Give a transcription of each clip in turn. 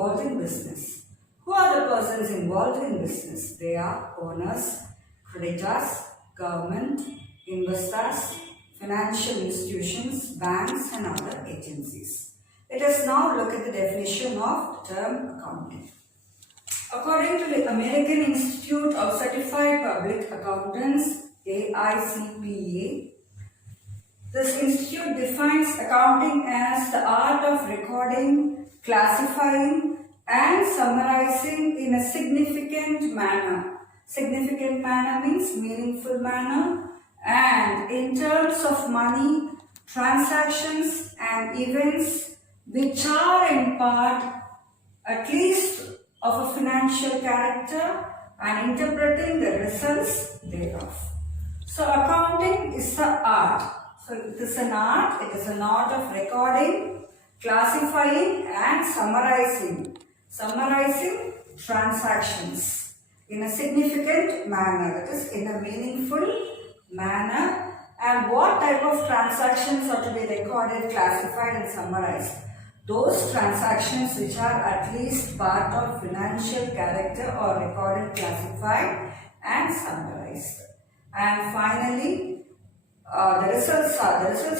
involved in business. Who are the persons involved in business? They are owners, creditors, government, investors, financial institutions, banks and other agencies. Let us now look at the definition of the term accounting. According to the American Institute of Certified Public Accountants, AICPA, this institute defines accounting as the art of recording, classifying and summarizing in a significant manner. Significant manner means meaningful manner, and in terms of money, transactions and events which are in part at least of a financial character and interpreting the results thereof. So accounting is the art. So it is an art. It is an art of recording, classifying and summarizing transactions in a significant manner, that is in a meaningful manner. And what type of transactions are to be recorded, classified and summarized? Those transactions which are at least part of financial character or recorded, classified and summarized. And finally, the results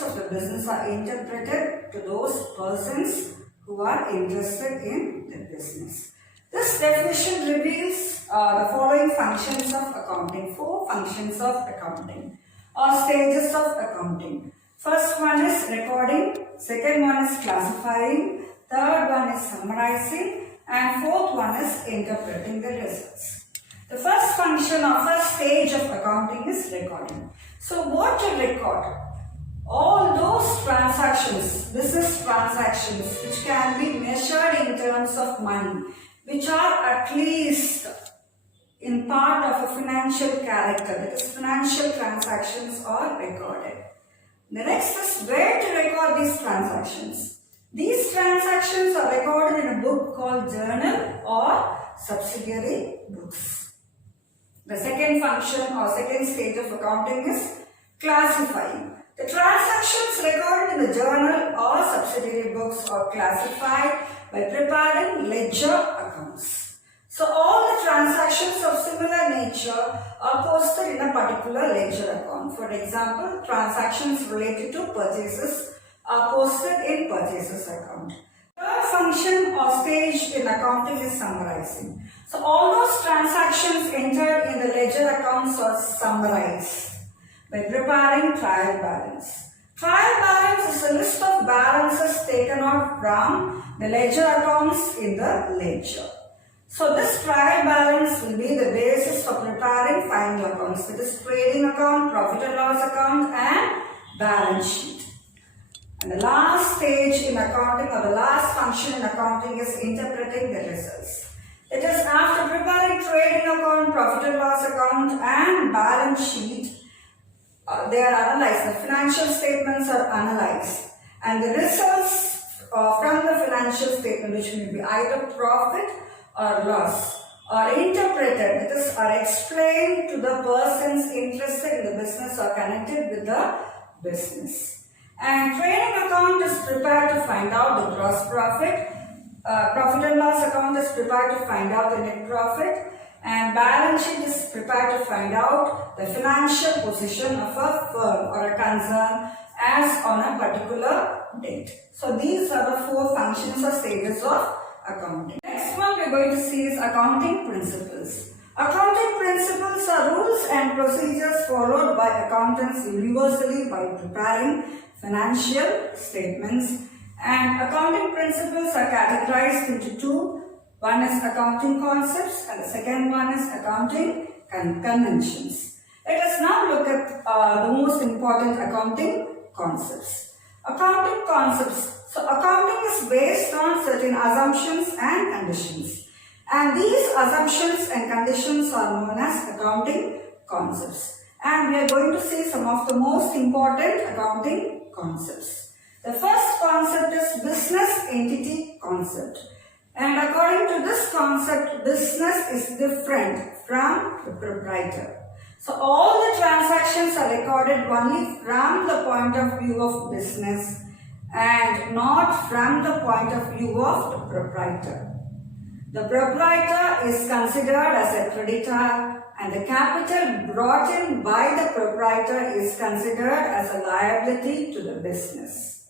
of the business are interpreted to those persons who are interested in the business. This definition reveals the following functions of accounting. 4 functions of accounting or stages of accounting. First one is recording, second one is classifying, third one is summarizing, and fourth one is interpreting the results. The first function or first stage of accounting is recording. So what to record? All those transactions, business transactions which can be measured in terms of money, which are at least in part of a financial character, that is financial transactions are recorded. The next is where to record these transactions. These transactions are recorded in a book called journal or subsidiary books. The second function or second stage of accounting is classifying. The transactions recorded in the journal or subsidiary books are classified by preparing ledger accounts. So all the transactions of similar nature are posted in a particular ledger account. For example, transactions related to purchases are posted in purchases account. Third function or stage in accounting is summarizing. So all those transactions entered in the ledger accounts are summarized by preparing trial balance. Trial balance is a list of balances taken out from the ledger accounts in the ledger. So this trial balance will be the basis for preparing final accounts, that is trading account, profit and loss account and balance sheet. And the last stage in accounting or the last function in accounting is interpreting the results. It is after preparing trading account, profit and loss account and balance sheet, they are analyzed. The financial statements are analyzed and the results from the financial statement, which may be either profit or loss, are interpreted, that is, are explained to the persons interested in the business or connected with the business. And trading account is prepared to find out the gross profit. Profit and loss account is prepared to find out the net profit. And balance sheet is prepared to find out the financial position of a firm or a concern as on a particular date. So these are the 4 functions or stages of accounting. Next one we are going to see is accounting principles. Accounting principles are rules and procedures followed by accountants universally by preparing financial statements. And accounting principles are categorized into 2. One is accounting concepts and the second one is accounting conventions. Let us now look at the most important accounting concepts. Accounting concepts. So accounting is based on certain assumptions and conditions. And these assumptions and conditions are known as accounting concepts. And we are going to see some of the most important accounting concepts. The first concept is business entity concept. And according to this concept, business is different from the proprietor. So all the transactions are recorded only from the point of view of business and not from the point of view of the proprietor. The proprietor is considered as a creditor and the capital brought in by the proprietor is considered as a liability to the business.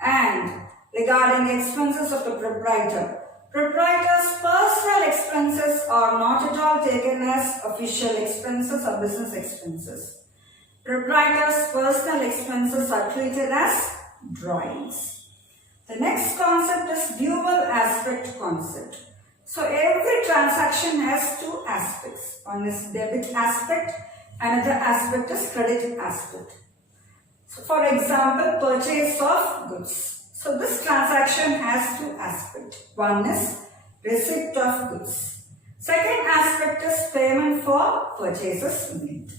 And regarding expenses of the proprietor's personal expenses are not at all taken as official expenses or business expenses. Proprietor's personal expenses are treated as drawings. The next concept is dual aspect concept. So every transaction has two aspects. One is debit aspect, another aspect is credit aspect. So for example, purchase of goods. So this transaction has two aspects. One is receipt of goods. Second aspect is payment for purchases made.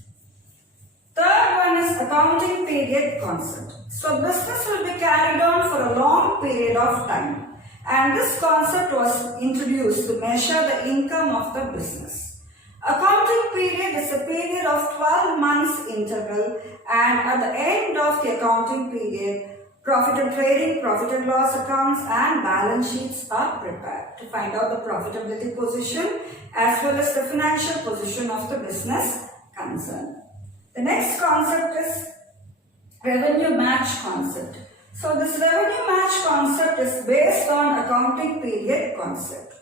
Third one is accounting period concept. So business will be carried on for a long period of time. And this concept was introduced to measure the income of the business. Accounting period is a period of 12 months interval, and at the end of the accounting period, profit and trading, profit and loss accounts and balance sheets are prepared to find out the profitability position as well as the financial position of the business concerned. The next concept is revenue match concept. So this revenue match concept is based on accounting period concept.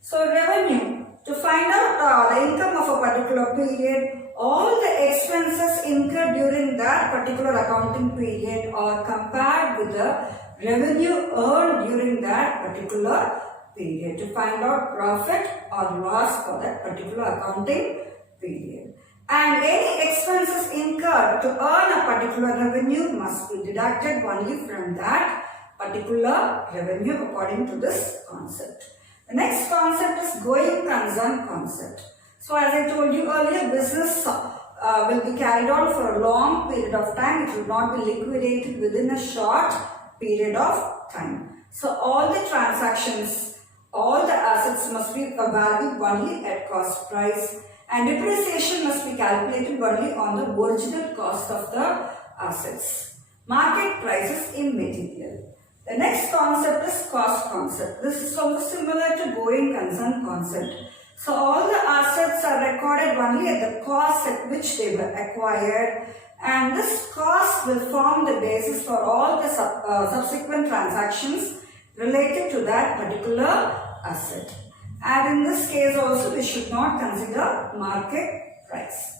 So revenue, to find out the income of a particular period, all the expenses incurred during that particular accounting period are compared with the revenue earned during that particular period to find out profit or loss for that particular accounting period. And any expenses incurred to earn a particular revenue must be deducted only from that particular revenue according to this concept. The next concept is going concern concept. So as I told you earlier, business will be carried on for a long period of time. It will not be liquidated within a short period of time. So all the transactions, all the assets must be valued only at cost price. And depreciation must be calculated only on the original cost of the assets. Market price is immaterial. The next concept is cost concept. This is also similar to going concern concept. So all the assets are recorded only at the cost at which they were acquired, and this cost will form the basis for all the subsequent transactions related to that particular asset. And in this case also we should not consider market price.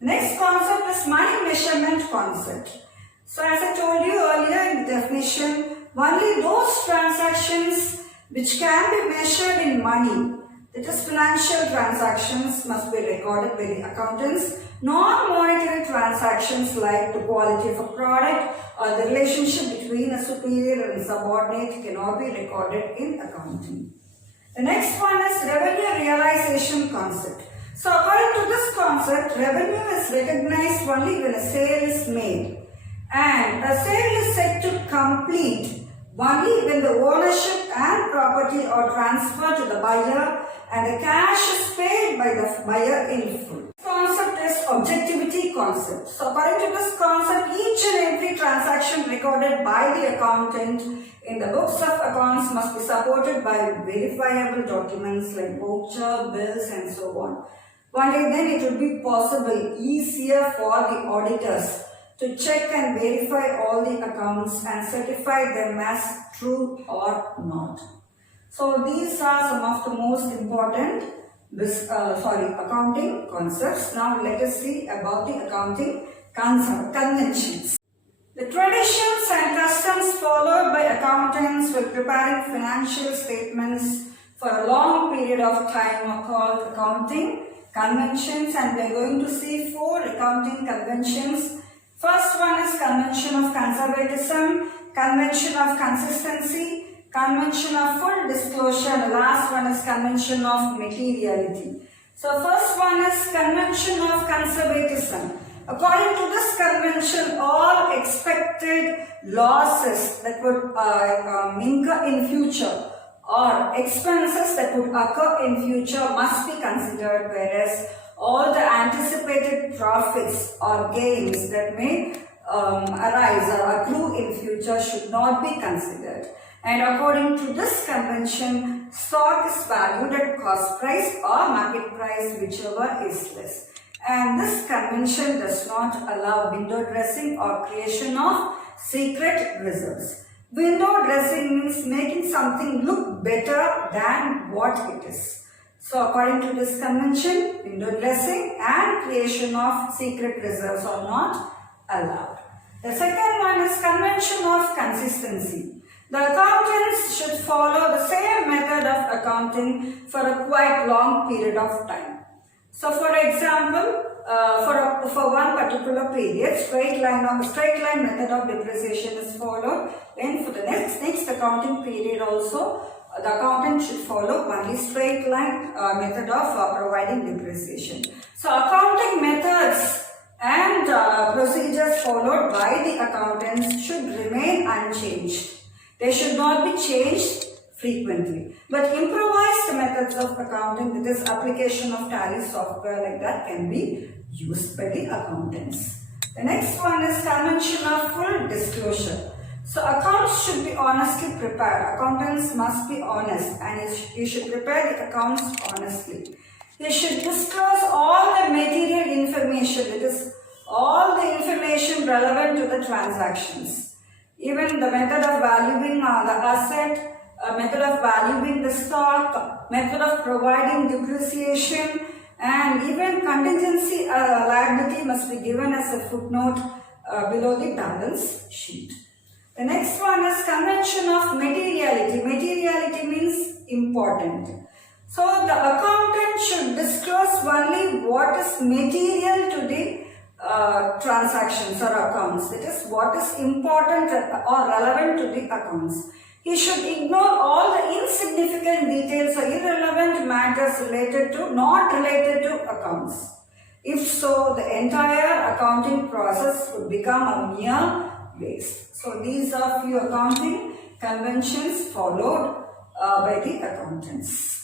Next concept is money measurement concept. So as I told you earlier in the definition, only those transactions which can be measured in money, that is financial transactions, must be recorded by the accountants. Non-monetary transactions like the quality of a product or the relationship between a superior and subordinate cannot be recorded in accounting. The next one is revenue realization concept. So according to this concept, revenue is recognized only when a sale is made, and a sale is said to complete only when the ownership and property are transferred to the buyer and the cash is paid by the buyer in full. This concept is objectivity concept. So according to this concept, each and every transaction recorded by the accountant in the books of accounts must be supported by verifiable documents like voucher, bills and so on. One day then it will be possible, easier for the auditors to check and verify all the accounts and certify them as true or not. So these are some of the most important accounting concepts. Now let us see about the accounting conventions. The traditions and customs followed by accountants when preparing financial statements for a long period of time are called accounting conventions, and we are going to see 4 accounting conventions. First one is convention of conservatism, convention of consistency, convention of full disclosure, and the last one is convention of materiality. So first one is convention of conservatism. According to this convention, all expected losses that would incur in future or expenses that would occur in future must be considered, whereas all the anticipated profits or gains that may arise or accrue in future should not be considered. And according to this convention, stock is valued at cost price or market price, whichever is less. And this convention does not allow window dressing or creation of secret reserves. Window dressing means making something look better than what it is. So according to this convention, window dressing and creation of secret reserves are not allowed. The second one is convention of consistency. The accountants should follow the same method of accounting for a quite long period of time. So for example, for one particular period, straight line method of depreciation is followed. Then for the next accounting period also, the accountant should follow only straight line method of providing depreciation. So accounting methods and procedures followed by the accountants should remain unchanged. They should not be changed frequently. But improvised methods of accounting, that is application of tally software like that, can be used by the accountants. The next one is convention of full disclosure. So accounts should be honestly prepared. Accountants must be honest, and you should prepare the accounts honestly. You should disclose all the material information, that is all the information relevant to the transactions. Even the method of valuing the asset, method of valuing the stock, method of providing depreciation, and even contingency liability must be given as a footnote below the balance sheet. The next one is convention of materiality. Materiality means important. So the accountant should disclose only what is material to the transactions or accounts. That is what is important or relevant to the accounts. He should ignore all the insignificant details or irrelevant matters not related to accounts. If so, the entire accounting process would become a mere waste. So these are few accounting conventions followed by the accountants.